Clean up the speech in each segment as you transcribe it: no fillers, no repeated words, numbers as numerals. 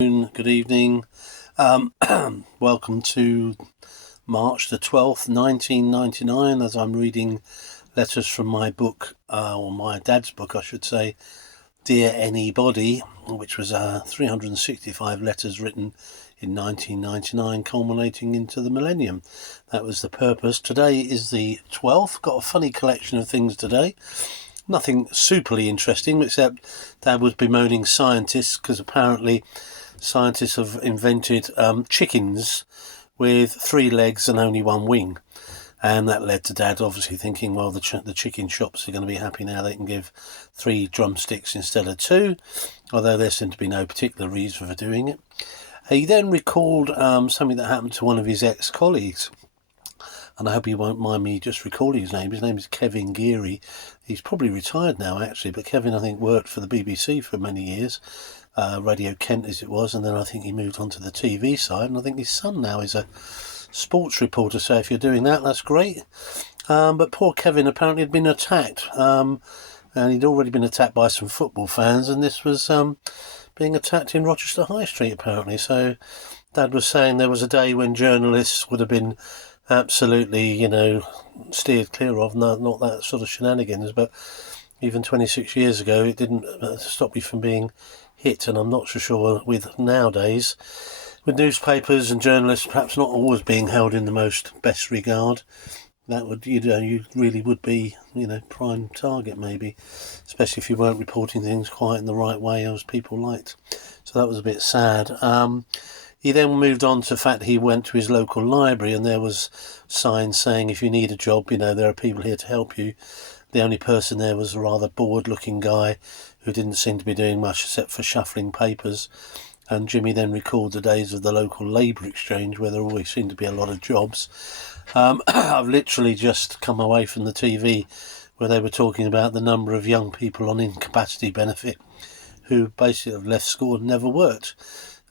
Good evening. Welcome to March the 12th, 1999, as I'm reading letters from my book, or my dad's book, I should say, Dear Anybody, which was 365 letters written in 1999, culminating into the millennium. That was the purpose. Today is the 12th. Got a funny collection of things today. Nothing superly interesting, except Dad was bemoaning scientists because apparently scientists have invented chickens with 3 legs and only 1 wing. And that led to Dad obviously thinking, well, the chicken shops are going to be happy now they can give 3 drumsticks instead of 2, although there seemed to be no particular reason for doing it. He then recalled something that happened to one of his ex-colleagues. And I hope you won't mind me just recalling his name. His name is Kevin Geary. He's probably retired now, actually, but Kevin, I think, worked for the BBC for many years, Radio Kent as it was, and then I think he moved on to the TV side, and I think his son now is a sports reporter, so if you're doing that, that's great. But poor Kevin apparently had been attacked, and he'd already been attacked by some football fans, and this was being attacked in Rochester High Street, apparently. So Dad was saying there was a day when journalists would have been absolutely, steered clear of, not that sort of shenanigans, but even 26 years ago it didn't stop me from being hit, and I'm not so sure with nowadays, with newspapers and journalists perhaps not always being held in the most best regard, that would, you really would be, prime target maybe, especially if you weren't reporting things quite in the right way as people liked. So that was a bit sad. He then moved on to the fact he went to his local library and there was signs saying if you need a job, there are people here to help you. The only person there was a rather bored-looking guy who didn't seem to be doing much except for shuffling papers. And Jimmy then recalled the days of the local labour exchange where there always seemed to be a lot of jobs. I've literally just come away from the TV where they were talking about the number of young people on incapacity benefit who basically have left school and never worked.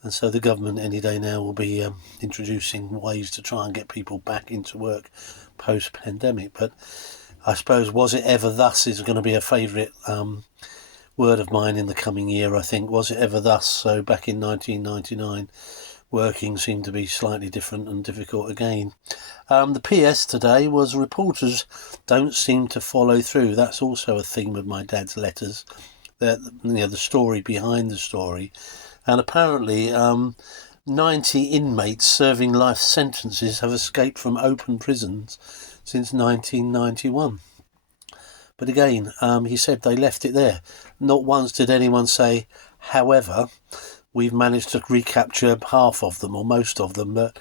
And so the government any day now will be introducing ways to try and get people back into work post-pandemic. But I suppose was it ever thus is going to be a favourite word of mine in the coming year, I think. Was it ever thus? So back in 1999, working seemed to be slightly different and difficult again. The PS today was reporters don't seem to follow through. That's also a theme of my dad's letters. The story behind the story. And apparently 90 inmates serving life sentences have escaped from open prisons since 1991. But again, he said they left it there. Not once did anyone say, however, we've managed to recapture half of them or most of them. But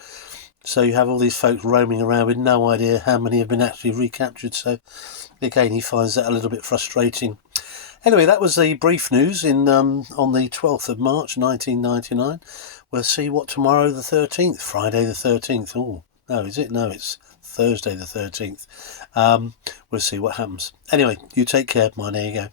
so you have all these folks roaming around with no idea how many have been actually recaptured. So again, he finds that a little bit frustrating. Anyway, that was the brief news on the 12th of March 1999. We'll see what tomorrow the 13th, Friday the 13th. Oh, no, is it? No, it's Thursday the 13th. We'll see what happens. Anyway, you take care, mine. There you go.